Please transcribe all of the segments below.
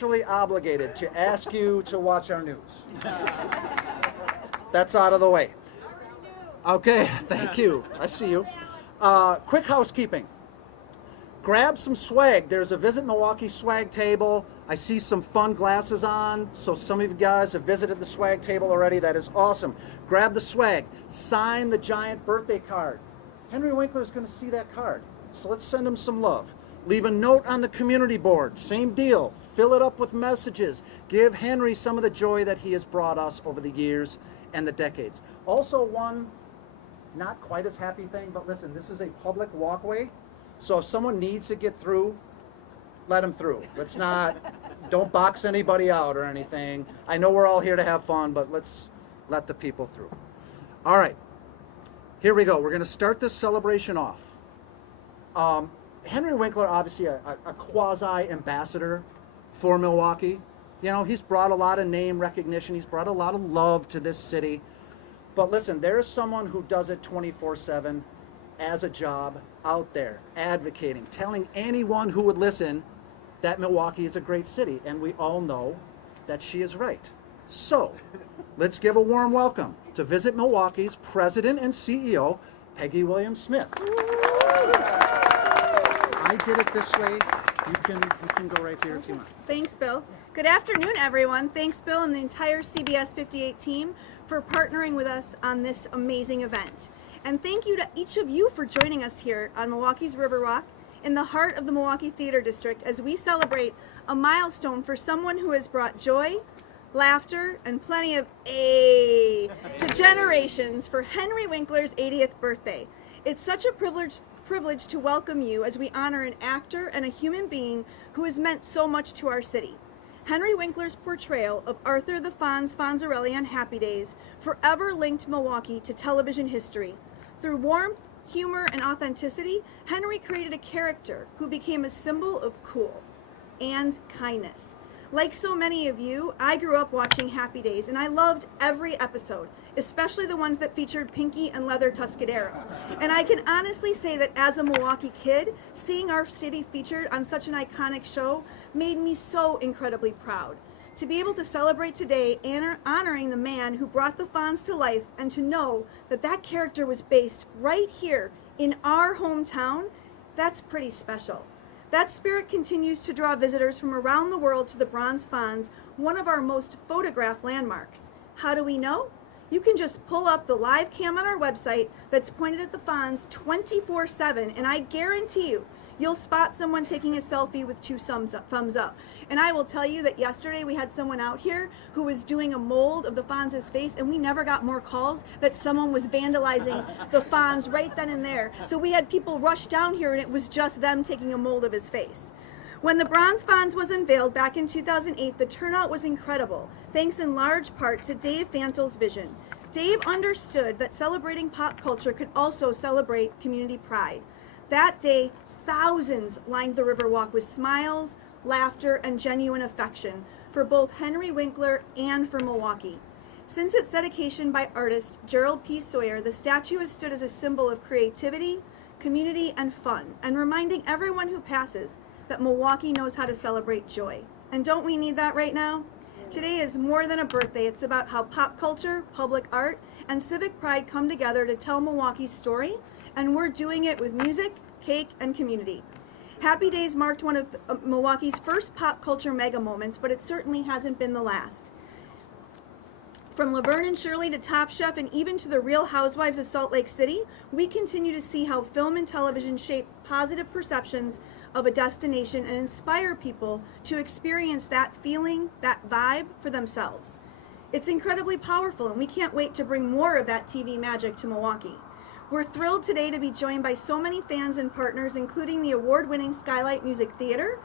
contractually obligated to ask you to watch our news. That's out of the way. Okay, thank you. I see you. Quick housekeeping. Grab some swag. There's a Visit Milwaukee swag table. I see some fun glasses on, so some of you guys have visited the swag table already. That is awesome. Grab the swag. Sign the giant birthday card. Henry Winkler is going to see that card, so let's send him some love. Leave a note on the community board. Same deal. Fill it up with messages. Give Henry some of the joy that he has brought us over the years and the decades. Also, one not quite as happy thing, but listen, this is a public walkway. So if someone needs to get through, let them through. Let's not, don't box anybody out or anything. I know we're all here to have fun, but let's let the people through. All right, here we go. We're going to start this celebration off. Henry Winkler, obviously a quasi-ambassador for Milwaukee. You know, he's brought a lot of name recognition. He's brought a lot of love to this city. But listen, there's someone who does it 24/7 as a job out there, advocating, telling anyone who would listen that Milwaukee is a great city. And we all know that she is right. So let's give a warm welcome to Visit Milwaukee's President and CEO, Peggy Williams-Smith. I did it this way. You can go right here if you want. Thanks, Bill. Good afternoon, everyone. Thanks, Bill, and the entire CBS 58 team for partnering with us on this amazing event. And thank you to each of you for joining us here on Milwaukee's Riverwalk in the heart of the Milwaukee Theater District as we celebrate a milestone for someone who has brought joy, laughter, and plenty of to generations for Henry Winkler's 80th birthday. It's such a privilege to welcome you as we honor an actor and a human being who has meant so much to our city. Henry Winkler's portrayal of Arthur the Fonz Fonzarelli on Happy Days forever linked Milwaukee to television history. Through warmth, humor, and authenticity, Henry created a character who became a symbol of cool and kindness. Like so many of you, I grew up watching Happy Days, and I loved every episode, especially the ones that featured Pinky and Leather Tuscadero. And I can honestly say that as a Milwaukee kid, seeing our city featured on such an iconic show made me so incredibly proud. To be able to celebrate today honoring the man who brought the Fonz to life, and to know that that character was based right here in our hometown, that's pretty special. That spirit continues to draw visitors from around the world to the Bronze Fonz, one of our most photographed landmarks. How do we know? You can just pull up the live cam on our website that's pointed at the Fonz 24/7, and I guarantee you'll spot someone taking a selfie with two thumbs up. And I will tell you that yesterday we had someone out here who was doing a mold of the Fonz's face, and we never got more calls that someone was vandalizing the Fonz right then and there. So we had people rush down here, and it was just them taking a mold of his face. When the Bronze Fonz was unveiled back in 2008, the turnout was incredible, thanks in large part to Dave Fantel's vision. Dave understood that celebrating pop culture could also celebrate community pride. That day, thousands lined the Riverwalk with smiles, laughter, and genuine affection for both Henry Winkler and for Milwaukee. Since its dedication by artist Gerald P. Sawyer, the statue has stood as a symbol of creativity, community, and fun, and reminding everyone who passes that Milwaukee knows how to celebrate joy. And don't we need that right now? Today is more than a birthday. It's about how pop culture, public art, and civic pride come together to tell Milwaukee's story, and we're doing it with music, cake, and community. Happy Days marked one of Milwaukee's first pop culture mega moments, but it certainly hasn't been the last. From Laverne and Shirley to Top Chef and even to the Real Housewives of Salt Lake City, we continue to see how film and television shape positive perceptions of a destination and inspire people to experience that feeling, that vibe for themselves. It's incredibly powerful, and we can't wait to bring more of that TV magic to Milwaukee. We're thrilled today to be joined by so many fans and partners, including the award-winning Skylight Music Theater.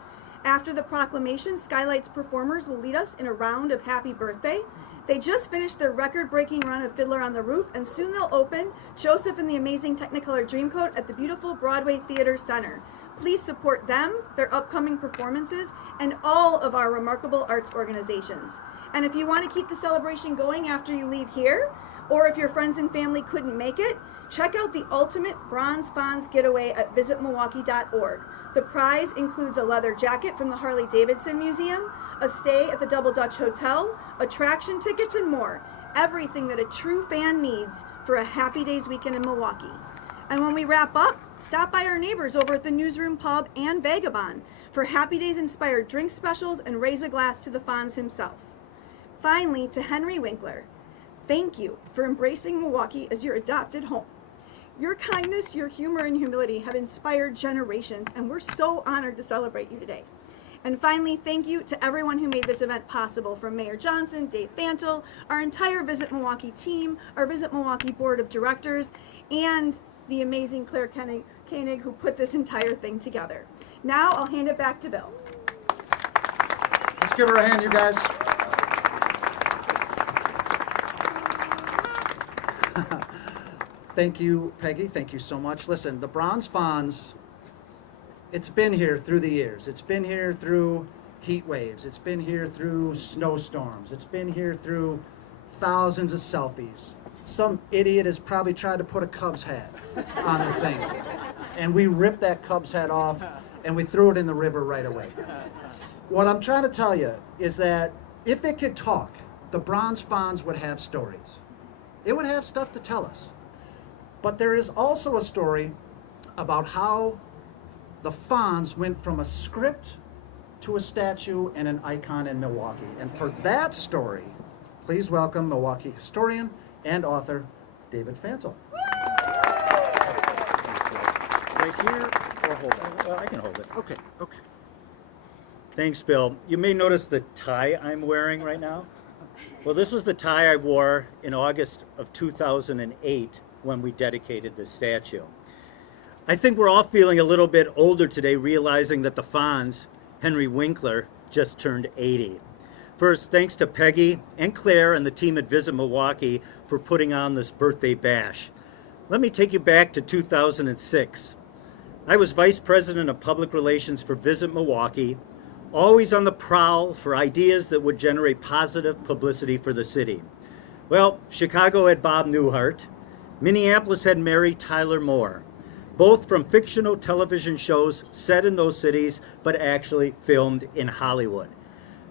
After the proclamation, Skylight's performers will lead us in a round of Happy Birthday. They just finished their record-breaking run of Fiddler on the Roof, and soon they'll open Joseph and the Amazing Technicolor Dreamcoat at the beautiful Broadway Theater Center. Please support them, their upcoming performances, and all of our remarkable arts organizations. And if you want to keep the celebration going after you leave here, or if your friends and family couldn't make it, check out the ultimate Bronze Fonz getaway at visitmilwaukee.org. The prize includes a leather jacket from the Harley-Davidson Museum, a stay at the Double Dutch Hotel, attraction tickets, and more. Everything that a true fan needs for a Happy Days weekend in Milwaukee. And when we wrap up, stop by our neighbors over at the Newsroom Pub and Vagabond for Happy Days inspired drink specials and raise a glass to the Fonz himself. Finally, to Henry Winkler, thank you for embracing Milwaukee as your adopted home. Your kindness, your humor, and humility have inspired generations, and we're so honored to celebrate you today. And finally, thank you to everyone who made this event possible, from Mayor Johnson, Dave Fantle, our entire Visit Milwaukee team, our Visit Milwaukee Board of Directors, and the amazing Claire Koenig who put this entire thing together. Now I'll hand it back to Bill. Let's give her a hand, you guys. Thank you, Peggy. Thank you so much. Listen, the Bronze Fonz, it's been here through the years. It's been here through heat waves. It's been here through snowstorms. It's been here through thousands of selfies. Some idiot has probably tried to put a Cubs hat on the thing. And we ripped that Cubs hat off and we threw it in the river right away. What I'm trying to tell you is that if it could talk, the Bronze Fonz would have stories. It would have stuff to tell us. But there is also a story about how the Fonz went from a script to a statue and an icon in Milwaukee. And for that story, please welcome Milwaukee historian and author David Fantle. Right here or hold it? Well, I can hold it. Okay. Thanks, Bill. You may notice the tie I'm wearing right now. Well, this was the tie I wore in August of 2008 when we dedicated this statue. I think we're all feeling a little bit older today, realizing that the Fonz, Henry Winkler, just turned 80. First, thanks to Peggy and Claire and the team at Visit Milwaukee for putting on this birthday bash. Let me take you back to 2006. I was Vice President of Public Relations for Visit Milwaukee, always on the prowl for ideas that would generate positive publicity for the city. Well, Chicago had Bob Newhart. Minneapolis had Mary Tyler Moore, both from fictional television shows set in those cities, but actually filmed in Hollywood.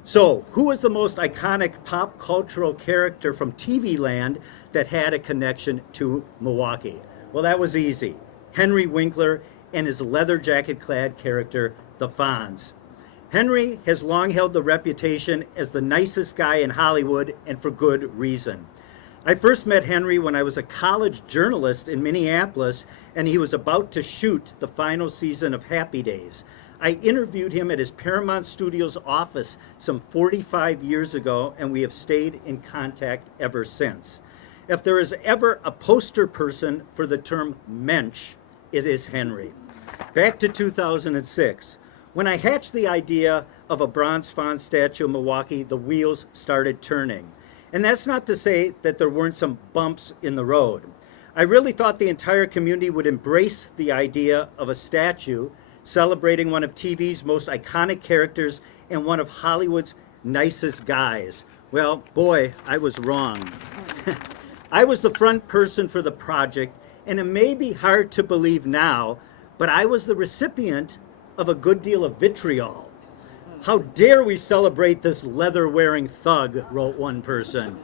So, who was the most iconic pop cultural character from TV land that had a connection to Milwaukee? Well, that was easy. Henry Winkler and his leather jacket-clad character, the Fonz. Henry has long held the reputation as the nicest guy in Hollywood, and for good reason. I first met Henry when I was a college journalist in Minneapolis, and he was about to shoot the final season of Happy Days. I interviewed him at his Paramount Studios office some 45 years ago, and we have stayed in contact ever since. If there is ever a poster person for the term mensch, it is Henry. Back to 2006. When I hatched the idea of a Bronze Fonz statue in Milwaukee, the wheels started turning. And that's not to say that there weren't some bumps in the road. I really thought the entire community would embrace the idea of a statue celebrating one of TV's most iconic characters and one of Hollywood's nicest guys. Well, boy, I was wrong. I was the front person for the project, and it may be hard to believe now, but I was the recipient of a good deal of vitriol. How dare we celebrate this leather-wearing thug, wrote one person.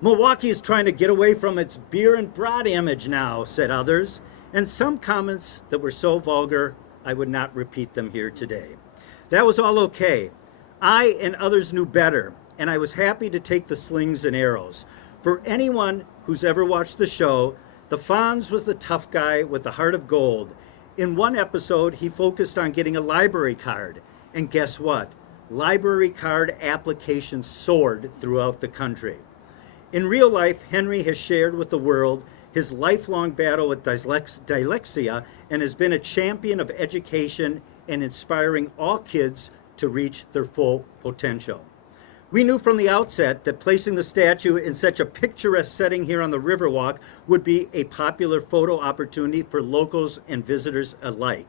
Milwaukee is trying to get away from its beer and brat image now, said others, and some comments that were so vulgar, I would not repeat them here today. That was all okay. I and others knew better, and I was happy to take the slings and arrows. For anyone who's ever watched the show, the Fonz was the tough guy with the heart of gold. In one episode, he focused on getting a library card. And guess what? Library card applications soared throughout the country. In real life, Henry has shared with the world his lifelong battle with dyslexia and has been a champion of education and inspiring all kids to reach their full potential. We knew from the outset that placing the statue in such a picturesque setting here on the Riverwalk would be a popular photo opportunity for locals and visitors alike.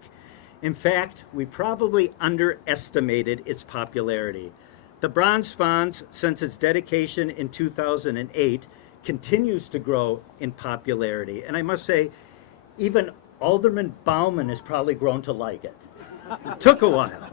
In fact, we probably underestimated its popularity. The Bronze Fonz, since its dedication in 2008, continues to grow in popularity. And I must say, even Alderman Bauman has probably grown to like it. It took a while.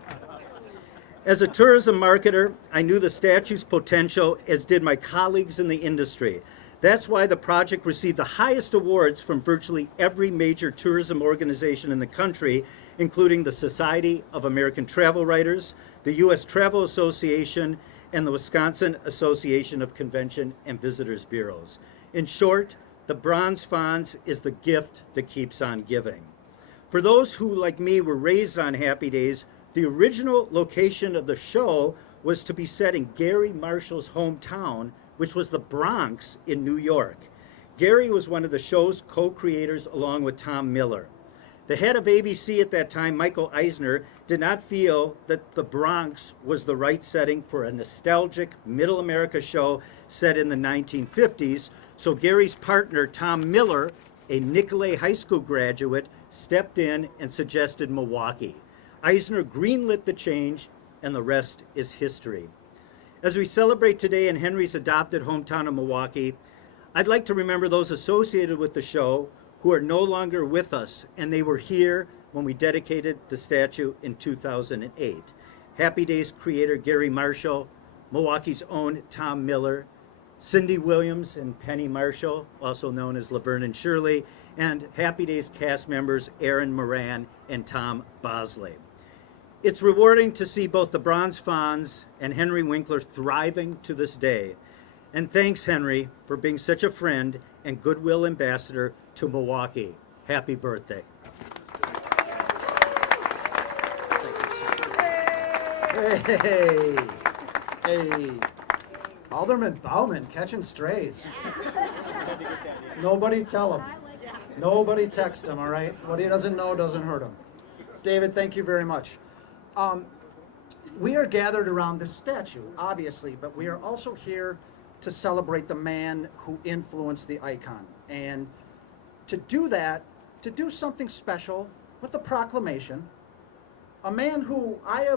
As a tourism marketer, I knew the statue's potential, as did my colleagues in the industry. That's why the project received the highest awards from virtually every major tourism organization in the country, including the Society of American Travel Writers, the U.S. Travel Association, and the Wisconsin Association of Convention and Visitors Bureaus. In short, the Bronze Fonz is the gift that keeps on giving. For those who, like me, were raised on Happy Days, the original location of the show was to be set in Gary Marshall's hometown, which was the Bronx in New York. Gary was one of the show's co-creators along with Tom Miller. The head of ABC at that time, Michael Eisner, did not feel that the Bronx was the right setting for a nostalgic Middle America show set in the 1950s, so Gary's partner, Tom Miller, a Nicolet High School graduate, stepped in and suggested Milwaukee. Eisner greenlit the change, and the rest is history. As we celebrate today in Henry's adopted hometown of Milwaukee, I'd like to remember those associated with the show who are no longer with us, and they were here when we dedicated the statue in 2008. Happy Days creator Gary Marshall, Milwaukee's own Tom Miller, Cindy Williams and Penny Marshall, also known as Laverne and Shirley, and Happy Days cast members Aaron Moran and Tom Bosley. It's rewarding to see both the Bronze Fonz and Henry Winkler thriving to this day. And thanks, Henry, for being such a friend and goodwill ambassador to Milwaukee. Happy birthday. Hey, hey. Alderman Bauman catching strays. Nobody tell him. Nobody text him, all right? What he doesn't know doesn't hurt him. David, thank you very much. We are gathered around this statue, obviously, but we are also here to celebrate the man who influenced the icon. And to do that, to do something special with the proclamation, a man who I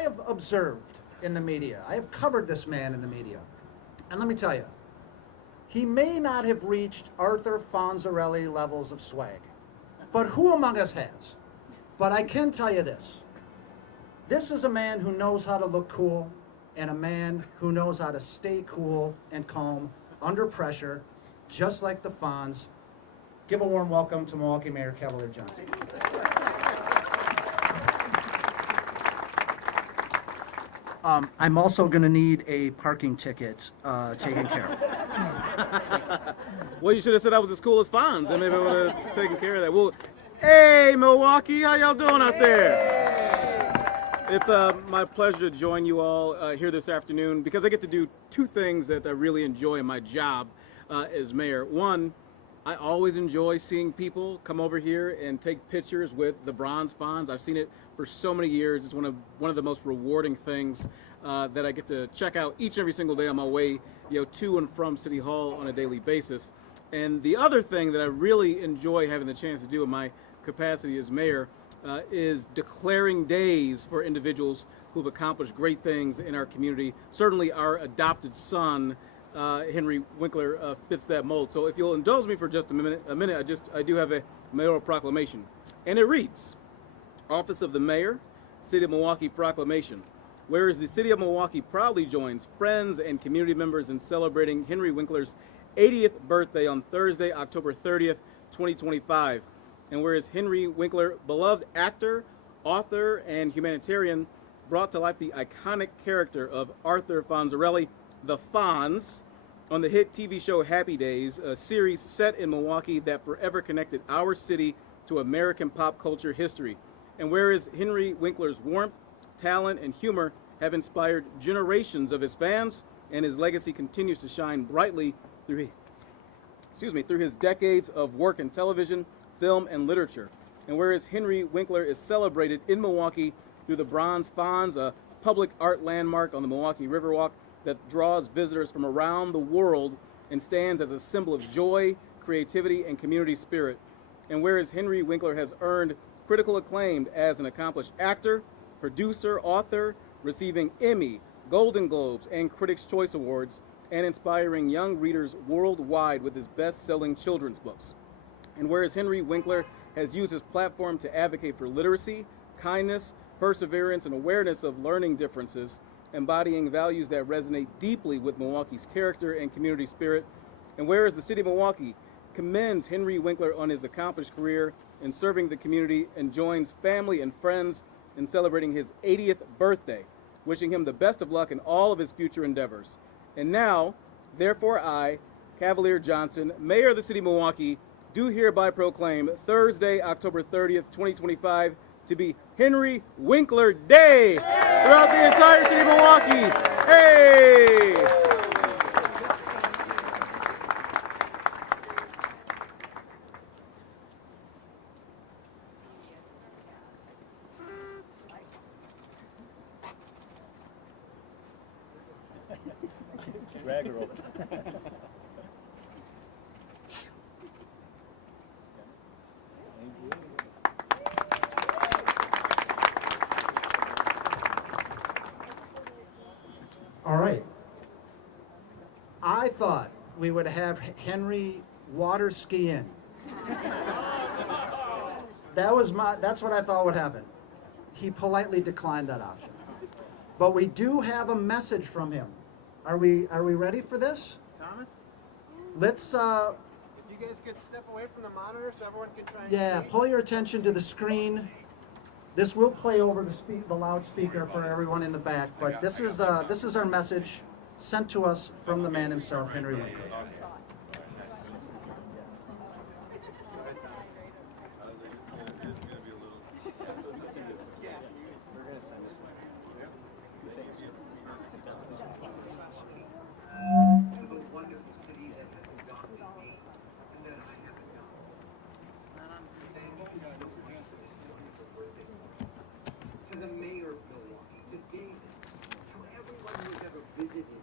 have observed in the media. I have covered this man in the media. And let me tell you, he may not have reached Arthur Fonzarelli levels of swag, but who among us has? But I can tell you this. This is a man who knows how to look cool, and a man who knows how to stay cool and calm under pressure, just like the Fonz. Give a warm welcome to Milwaukee Mayor Cavalier Johnson. I'm also going to need a parking ticket taken care of. Well, you should have said I was as cool as Fonz, and maybe I would have taken care of that. Well, hey, Milwaukee, how y'all doing out there? It's my pleasure to join you all here this afternoon because I get to do two things that I really enjoy in my job as mayor. One, I always enjoy seeing people come over here and take pictures with the Bronze Fonz. I've seen it for so many years. It's one of the most rewarding things that I get to check out each and every single day on my way, to and from City Hall on a daily basis. And the other thing that I really enjoy having the chance to do in my capacity as mayor is declaring days for individuals who've accomplished great things in our community. Certainly our adopted son, Henry Winkler, fits that mold. So if you'll indulge me for just a minute, I do have a mayoral proclamation. And it reads, Office of the Mayor, City of Milwaukee Proclamation. Whereas the City of Milwaukee proudly joins friends and community members in celebrating Henry Winkler's 80th birthday on Thursday, October 30th, 2025. And whereas Henry Winkler, beloved actor, author, and humanitarian, brought to life the iconic character of Arthur Fonzarelli, the Fonz, on the hit TV show Happy Days, a series set in Milwaukee that forever connected our city to American pop culture history. And whereas Henry Winkler's warmth, talent, and humor have inspired generations of his fans, and his legacy continues to shine brightly through his decades of work in television, film, and literature. And whereas Henry Winkler is celebrated in Milwaukee through the Bronze Fonz, a public art landmark on the Milwaukee Riverwalk that draws visitors from around the world and stands as a symbol of joy, creativity, and community spirit. And whereas Henry Winkler has earned critical acclaim as an accomplished actor, producer, author, receiving Emmy, Golden Globes, and Critics' Choice Awards, and inspiring young readers worldwide with his best-selling children's books. And whereas Henry Winkler has used his platform to advocate for literacy, kindness, perseverance, and awareness of learning differences, embodying values that resonate deeply with Milwaukee's character and community spirit. And whereas the City of Milwaukee commends Henry Winkler on his accomplished career in serving the community and joins family and friends in celebrating his 80th birthday, wishing him the best of luck in all of his future endeavors. And now, therefore I, Cavalier Johnson, Mayor of the City of Milwaukee, do hereby proclaim Thursday, October 30th, 2025 to be Henry Winkler Day throughout the entire City of Milwaukee. Hey! Drag her over. All right. I thought we would have Henry water ski in. That's what I thought would happen. He politely declined that option. But we do have a message from him. Are we ready for this? Thomas, Let's if you guys could step away from the monitor so everyone can try and see. pull your attention to the screen. This will play over the loudspeaker for everyone in the back, but this is our message sent to us from the man himself, Henry Winkler. To the wonderful city that has adopted me and that I have adopted. Thank you so much for this wonderful birthday party. To the mayor of Milwaukee, to David, to everyone who has ever visited